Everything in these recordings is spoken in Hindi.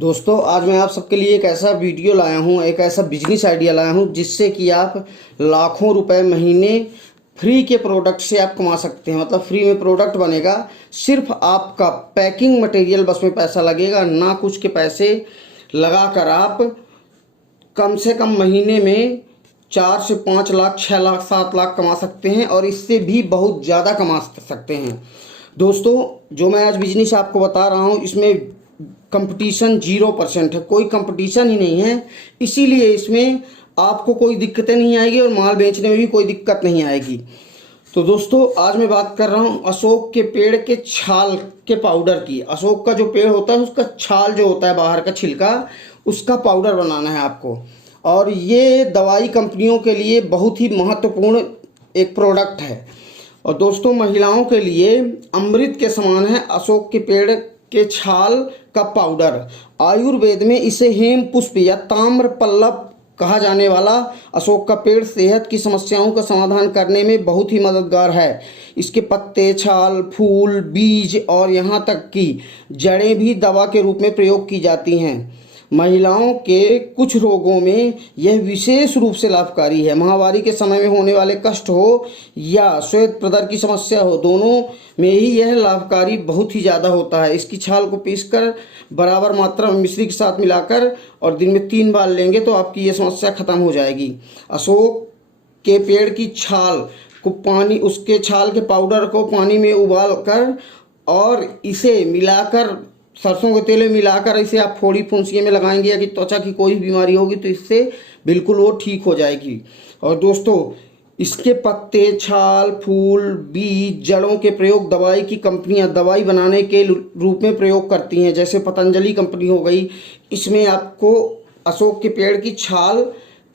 दोस्तों आज मैं आप सबके लिए एक ऐसा वीडियो लाया हूँ, एक ऐसा बिजनेस आइडिया लाया हूँ जिससे कि आप लाखों रुपए महीने फ्री के प्रोडक्ट से आप कमा सकते हैं। मतलब फ्री में प्रोडक्ट बनेगा, सिर्फ आपका पैकिंग मटेरियल बस में पैसा लगेगा, ना कुछ के पैसे लगाकर आप कम से कम महीने में 4 से 5 लाख, 6 लाख, 7 लाख कमा सकते हैं और इससे भी बहुत ज़्यादा कमा सकते हैं। दोस्तों जो मैं आज बिजनेस आपको बता रहा हूँ इसमें कंपटीशन 0% है, कोई कंपटीशन ही नहीं है, इसीलिए इसमें आपको कोई दिक्कतें नहीं आएगी और माल बेचने में भी कोई दिक्कत नहीं आएगी। तो दोस्तों आज मैं बात कर रहा हूँ अशोक के पेड़ के छाल के पाउडर की। अशोक का जो पेड़ होता है उसका छाल जो होता है, बाहर का छिलका, उसका पाउडर बनाना है आपको। और ये दवाई कंपनियों के लिए बहुत ही महत्वपूर्ण एक प्रोडक्ट है। और दोस्तों महिलाओं के लिए अमृत के समान है अशोक के पेड़ के छाल का पाउडर। आयुर्वेद में इसे हेम पुष्प या ताम्र पल्लव कहा जाने वाला अशोक का पेड़ सेहत की समस्याओं का समाधान करने में बहुत ही मददगार है। इसके पत्ते, छाल, फूल, बीज और यहाँ तक कि जड़ें भी दवा के रूप में प्रयोग की जाती हैं। महिलाओं के कुछ रोगों में यह विशेष रूप से लाभकारी है। महामारी के समय में होने वाले कष्ट हो या श्वेत प्रदर की समस्या हो, दोनों में ही यह लाभकारी बहुत ही ज़्यादा होता है। इसकी छाल को पीसकर बराबर मात्रा में मिश्री के साथ मिलाकर और दिन में 3 बार लेंगे तो आपकी ये समस्या खत्म हो जाएगी। अशोक के पेड़ की छाल को पानी, उसके छाल के पाउडर को पानी में उबाल कर और इसे मिलाकर, सरसों के तेल में मिलाकर इसे आप फोड़ी फुंसियों में लगाएंगे या कि त्वचा की कोई बीमारी होगी तो इससे बिल्कुल वो ठीक हो जाएगी। और दोस्तों इसके पत्ते, छाल, फूल, बीज, जड़ों के प्रयोग दवाई की कंपनियां दवाई बनाने के रूप में प्रयोग करती हैं। जैसे पतंजलि कंपनी हो गई, इसमें आपको अशोक के पेड़ की छाल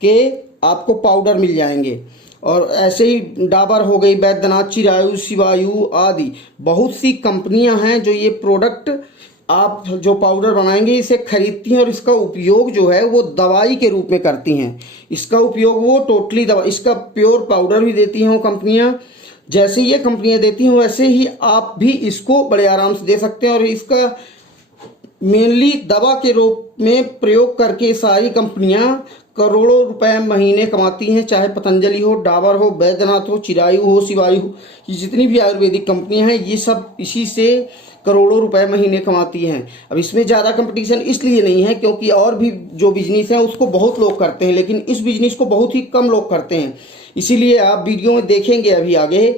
के आपको पाउडर मिल जाएंगे। और ऐसे ही डाबर हो गई, बैद्यनाथ, चिरायु, शिवायु आदि बहुत सी कंपनियां हैं जो ये प्रोडक्ट आप जो पाउडर बनाएंगे इसे खरीदती हैं और इसका उपयोग जो है वो दवाई के रूप में करती हैं। इसका उपयोग वो टोटली दवा, इसका प्योर पाउडर भी देती हैं वो कंपनियां। जैसे ये कंपनियां देती हैं वैसे ही आप भी इसको बड़े आराम से दे सकते हैं। और इसका मेनली दवा के रूप में प्रयोग करके सारी कंपनियां करोड़ों रुपए महीने कमाती हैं। चाहे पतंजलि हो, डाबर हो, बैद्यनाथ हो, चिरायु हो, शिवायु हो, ये जितनी भी आयुर्वेदिक कंपनियां हैं ये सब इसी से करोड़ों रुपए महीने कमाती हैं। अब इसमें ज़्यादा कंपटीशन इसलिए नहीं है क्योंकि और भी जो बिजनेस है उसको बहुत लोग करते हैं, लेकिन इस बिजनेस को बहुत ही कम लोग करते हैं। इसीलिए आप वीडियो में देखेंगे अभी आगे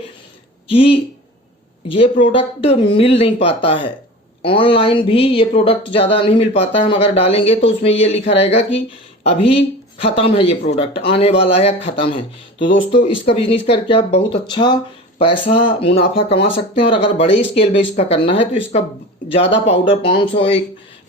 कि ये प्रोडक्ट मिल नहीं पाता है, ऑनलाइन भी ये प्रोडक्ट ज़्यादा नहीं मिल पाता है। हम अगर डालेंगे तो उसमें ये लिखा रहेगा कि अभी ख़त्म है, ये प्रोडक्ट आने वाला है, ख़त्म है। तो दोस्तों इसका बिजनेस करके आप बहुत अच्छा पैसा मुनाफा कमा सकते हैं। और अगर बड़े स्केल में इसका करना है तो इसका ज़्यादा पाउडर 500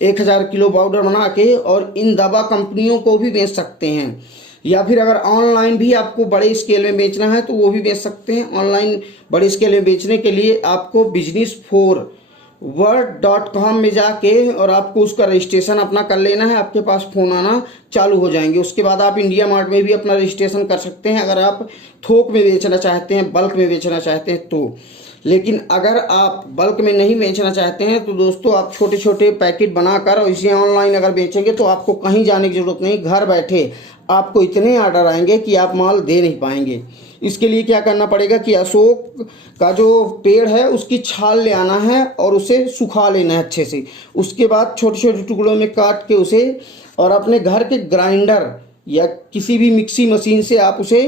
1000 किलो पाउडर बना के और इन दवा कंपनियों को भी बेच सकते हैं। या फिर अगर ऑनलाइन भी आपको बड़े स्केल में बेचना है तो वो भी बेच सकते हैं। ऑनलाइन बड़े स्केल में बेचने के लिए आपको business4word.com में जाके और आपको उसका रजिस्ट्रेशन अपना कर लेना है। आपके पास फ़ोन आना चालू हो जाएंगे। उसके बाद आप इंडिया मार्ट में भी अपना रजिस्ट्रेशन कर सकते हैं अगर आप थोक में बेचना चाहते हैं, बल्क में बेचना चाहते हैं तो। लेकिन अगर आप बल्क में नहीं बेचना चाहते हैं तो दोस्तों आप छोटे छोटे पैकेट बनाकर और इसे ऑनलाइन अगर बेचेंगे तो आपको कहीं जाने की ज़रूरत नहीं, घर बैठे आपको इतने ऑर्डर आएंगे कि आप माल दे नहीं पाएंगे। इसके लिए क्या करना पड़ेगा कि अशोक का जो पेड़ है उसकी छाल ले आना है और उसे सुखा लेना है अच्छे से। उसके बाद छोटे छोटे टुकड़ों में काट के उसे और अपने घर के ग्राइंडर या किसी भी मिक्सी मशीन से आप उसे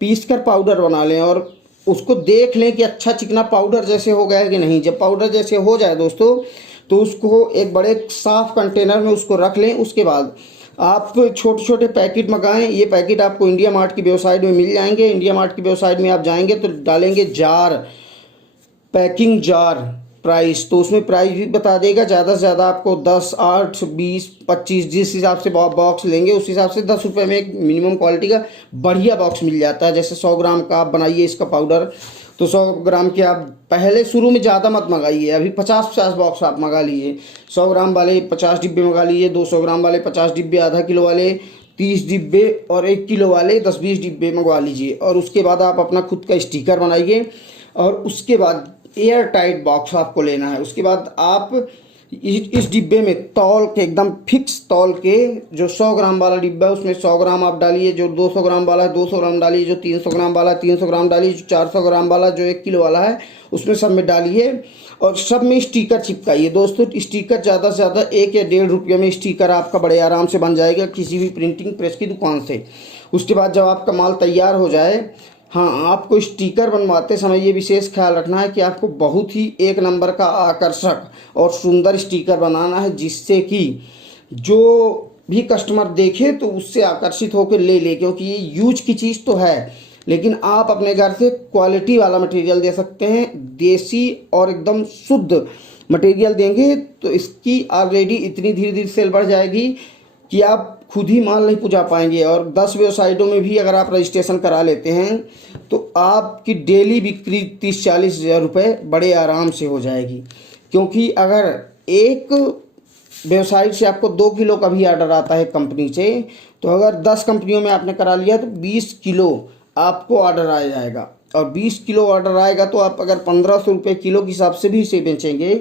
पीस कर पाउडर बना लें और उसको देख लें कि अच्छा चिकना पाउडर जैसे हो गया है कि नहीं। जब पाउडर जैसे हो जाए दोस्तों तो उसको एक बड़े साफ कंटेनर में उसको रख लें। उसके बाद आप छोटे छोटे पैकेट मंगाएं। ये पैकेट आपको इंडिया मार्ट की वेबसाइट में मिल जाएंगे। इंडिया मार्ट की वेबसाइट में आप जाएंगे तो डालेंगे जार, पैकिंग जार प्राइस, तो उसमें प्राइस भी बता देगा। ज़्यादा से ज़्यादा आपको 10, 8, 20, 25 जिस हिसाब से बॉक्स लेंगे उस हिसाब से 10 रुपये में एक मिनिमम क्वालिटी का बढ़िया बॉक्स मिल जाता है। जैसे 100 ग्राम का आप बनाइए इसका पाउडर तो 100 ग्राम के आप पहले शुरू में ज़्यादा मत मंगाइए, अभी 50-50 बॉक्स आप मंगा लीजिए। 100 ग्राम वाले 50 डिब्बे मंगा लीजिए, 200 ग्राम वाले 50 डिब्बे, आधा किलो वाले 30 डिब्बे और 1 किलो वाले 10-20 डिब्बे मंगवा लीजिए। और उसके बाद आप अपना खुद का स्टिकर बनाइए और उसके बाद एयर टाइट बॉक्स आपको लेना है। उसके बाद आप इस डिब्बे में तौल के एकदम फिक्स तौल के, जो 100 ग्राम वाला डिब्बा है उसमें 100 ग्राम आप डालिए, जो 200 ग्राम वाला है 200 ग्राम डालिए, जो 300 ग्राम वाला है 300 ग्राम डालिए, जो 400 ग्राम वाला, जो 1 किलो वाला है उसमें सब में डालिए और सब में स्टिकर चिपकाइए। दोस्तों स्टिकर ज़्यादा से ज़्यादा 1 या 1.5 रुपये में स्टिकर आपका बड़े आराम से बन जाएगा किसी भी प्रिंटिंग प्रेस की दुकान से। उसके बाद जब आपका माल तैयार हो जाए, हाँ, आपको स्टिकर बनवाते समय ये विशेष ख्याल रखना है कि आपको बहुत ही 1 नंबर का आकर्षक और सुंदर स्टिकर बनाना है, जिससे कि जो भी कस्टमर देखे तो उससे आकर्षित होकर ले ले, क्योंकि ये यूज की चीज़ तो है, लेकिन आप अपने घर से क्वालिटी वाला मटेरियल दे सकते हैं। देसी और एकदम शुद्ध मटेरियल देंगे तो इसकी ऑलरेडी इतनी धीरे धीरे सेल बढ़ जाएगी कि आप खुद ही माल नहीं पहुंचा पाएंगे। और 10 वेबसाइटों में भी अगर आप रजिस्ट्रेशन करा लेते हैं तो आपकी डेली बिक्री 30-40 हज़ार रुपये बड़े आराम से हो जाएगी। क्योंकि अगर एक वेबसाइट से आपको 2 किलो का भी ऑर्डर आता है कंपनी से, तो अगर 10 कंपनियों में आपने करा लिया तो 20 किलो आपको ऑर्डर आ जाएगा। और 20 किलो ऑर्डर आएगा तो आप अगर 1500 रुपये किलो के हिसाब से भी इसे बेचेंगे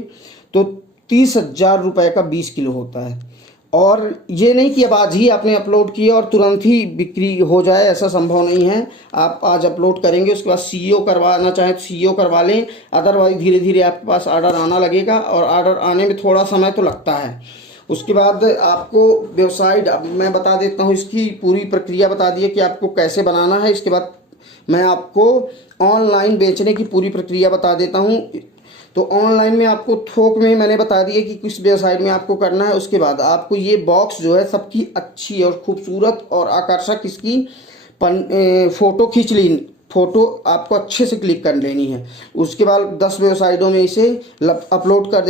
तो 30,000 रुपये का 20 किलो होता है। और ये नहीं कि अब आज ही आपने अपलोड किया और तुरंत ही बिक्री हो जाए, ऐसा संभव नहीं है। आप आज अपलोड करेंगे, उसके बाद सीईओ करवाना चाहें तो सीईओ करवा लें, अदरवाइज धीरे धीरे आपके पास ऑर्डर आना लगेगा और ऑर्डर आने में थोड़ा समय तो लगता है। उसके बाद आपको वेबसाइट, अब मैं बता देता हूँ, इसकी पूरी प्रक्रिया बता दी है कि आपको कैसे बनाना है। इसके बाद मैं आपको ऑनलाइन बेचने की पूरी प्रक्रिया बता देता हूँ। तो ऑनलाइन में आपको थोक में मैंने बता दिया कि किस वेबसाइट में आपको करना है। उसके बाद आपको ये बॉक्स जो है सबकी अच्छी और खूबसूरत और आकर्षक इसकी फ़ोटो खींच ली, फ़ोटो आपको अच्छे से क्लिक कर लेनी है। उसके बाद 10 वेबसाइटों में इसे अपलोड कर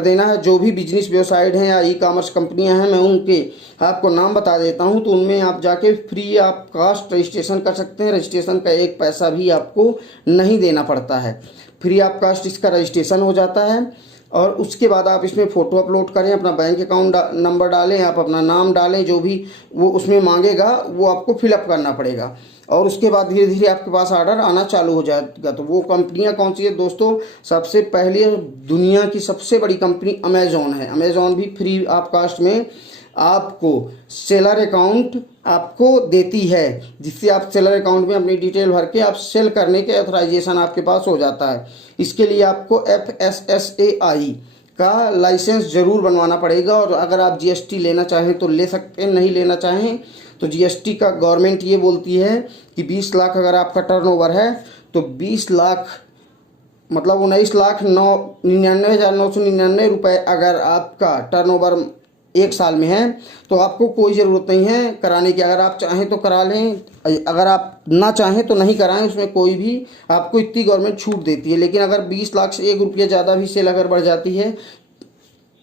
देना है। जो भी बिजनेस वेबसाइट हैं या ई-कॉमर्स कंपनियां हैं, मैं उनके आपको नाम बता देता हूं, तो उनमें आप जाके फ्री आप कास्ट रजिस्ट्रेशन कर सकते हैं। रजिस्ट्रेशन का 1 पैसा भी आपको नहीं देना पड़ता है, फ्री ऑफ कास्ट इसका रजिस्ट्रेशन हो जाता है। और उसके बाद आप इसमें फ़ोटो अपलोड करें, अपना बैंक अकाउंट नंबर डालें, आप अपना नाम डालें, जो भी वो उसमें मांगेगा वो आपको फिलअप करना पड़ेगा। और उसके बाद धीरे धीरे आपके पास ऑर्डर आना चालू हो जाएगा। तो वो कंपनियां कौन सी है दोस्तों? सबसे पहले दुनिया की सबसे बड़ी कंपनी अमेज़ॉन है। अमेज़ॉन भी फ्री ऑफ कास्ट में आपको सेलर अकाउंट आपको देती है, जिससे आप सेलर अकाउंट में अपनी डिटेल भर के आप सेल करने के ऑथराइजेशन आपके पास हो जाता है। इसके लिए आपको FSSAI का लाइसेंस ज़रूर बनवाना पड़ेगा। और अगर आप GST लेना चाहें तो ले सकते हैं, नहीं लेना चाहें तो GST का गवर्नमेंट ये बोलती है कि 20 लाख अगर आपका टर्नओवर है तो 20 लाख मतलब 19,99,999 रुपये अगर आपका टर्नओवर 1 साल में है तो आपको कोई ज़रूरत नहीं है कराने की। अगर आप चाहें तो करा लें, अगर आप ना चाहें तो नहीं कराएं, उसमें कोई भी आपको इतनी गवर्नमेंट छूट देती है। लेकिन अगर 20 लाख से 1 रुपया ज़्यादा भी सेल अगर बढ़ जाती है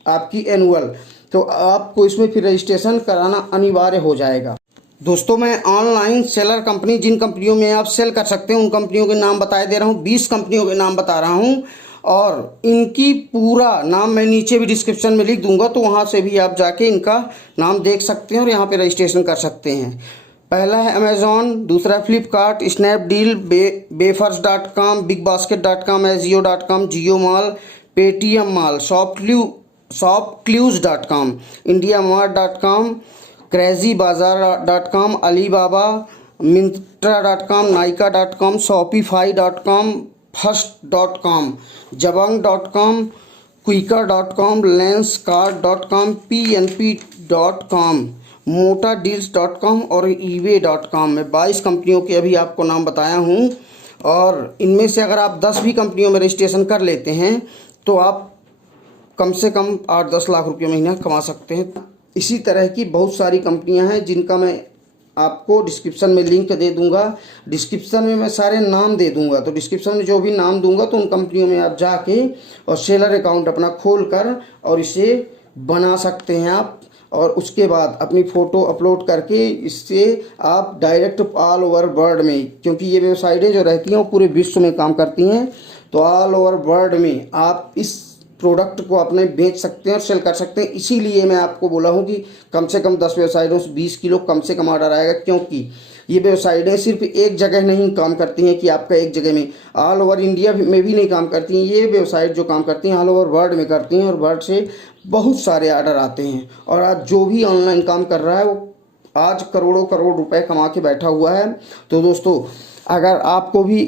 आपकी एनुअल, तो आपको इसमें फिर रजिस्ट्रेशन कराना अनिवार्य हो जाएगा। दोस्तों मैं ऑनलाइन सेलर कंपनी, जिन कंपनियों में आप सेल कर सकते हैं उन कंपनियों के नाम बताए दे रहा हूँ। 20 कंपनियों के नाम बता रहा हूँ और इनकी पूरा नाम मैं नीचे भी डिस्क्रिप्शन में लिख दूंगा, तो वहाँ से भी आप जाके इनका नाम देख सकते हैं और यहाँ पे रजिस्ट्रेशन कर सकते हैं। पहला है अमेज़ॉन, दूसरा फ्लिपकार्ट, स्नैपडील, बेफर्स.com, बिगबास्केट.com, एजियो.com, जियो माल, पेटीएम माल, शॉपक्लूज.com, इंडियामार्ट.com, क्रेजीबाजार.com, अलीबाबा, मिंत्रा.com, नाइका.com, शॉपिफाई.com, फर्स्ट.com, जबंग.com, क्विकर.com, लेंसकार्ट.com, pnp.com, मोटाडील्स.com और ईबे.com। मैं 22 कंपनियों के अभी आपको नाम बताया हूँ और इनमें से अगर आप 10 भी कंपनियों में रजिस्ट्रेशन कर लेते हैं तो आप कम से कम 8-10 लाख रुपये महीना कमा सकते हैं। इसी तरह की बहुत सारी कंपनियां हैं जिनका मैं आपको डिस्क्रिप्शन में लिंक दे दूंगा। डिस्क्रिप्शन में मैं सारे नाम दे दूंगा, तो डिस्क्रिप्शन में जो भी नाम दूंगा तो उन कंपनियों में आप जाके और सेलर अकाउंट अपना खोल कर और इसे बना सकते हैं आप। और उसके बाद अपनी फ़ोटो अपलोड करके इससे आप डायरेक्ट ऑल ओवर वर्ल्ड में, क्योंकि ये वेबसाइटें जो रहती हैं वो पूरे विश्व में काम करती हैं, तो ऑल ओवर वर्ल्ड में आप इस प्रोडक्ट को अपने बेच सकते हैं और सेल कर सकते हैं। इसीलिए मैं आपको बोला हूँ कि कम से कम 10 वेबसाइटों से 20 किलो कम से कम ऑर्डर आएगा, क्योंकि ये वेबसाइटें सिर्फ एक जगह नहीं काम करती हैं कि आपका एक जगह में, ऑल ओवर इंडिया में भी नहीं काम करती हैं। ये वेबसाइट जो काम करती हैं ऑल ओवर वर्ल्ड में करती हैं, और वर्ल्ड से बहुत सारे ऑर्डर आते हैं। और आज जो भी ऑनलाइन काम कर रहा है वो आज करोड़ों करोड़ रुपए कमा के बैठा हुआ है। तो दोस्तों, अगर आपको भी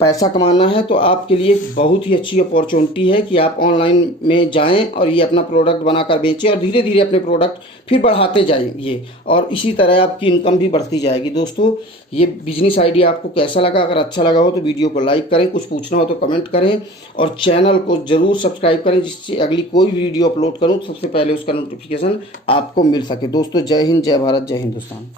पैसा कमाना है तो आपके लिए बहुत ही अच्छी अपॉर्चुनिटी है कि आप ऑनलाइन में जाएं और ये अपना प्रोडक्ट बनाकर बेचें, और धीरे धीरे अपने प्रोडक्ट फिर बढ़ाते जाएंगे, और इसी तरह आपकी इनकम भी बढ़ती जाएगी। दोस्तों, ये बिजनेस आइडिया आपको कैसा लगा? अगर अच्छा लगा हो तो वीडियो को लाइक करें, कुछ पूछना हो तो कमेंट करें, और चैनल को ज़रूर सब्सक्राइब करें, जिससे अगली कोई वीडियो अपलोड करूँ सबसे पहले उसका नोटिफिकेशन आपको मिल सके। दोस्तों, जय हिंद, जय भारत, जय हिंदुस्तान।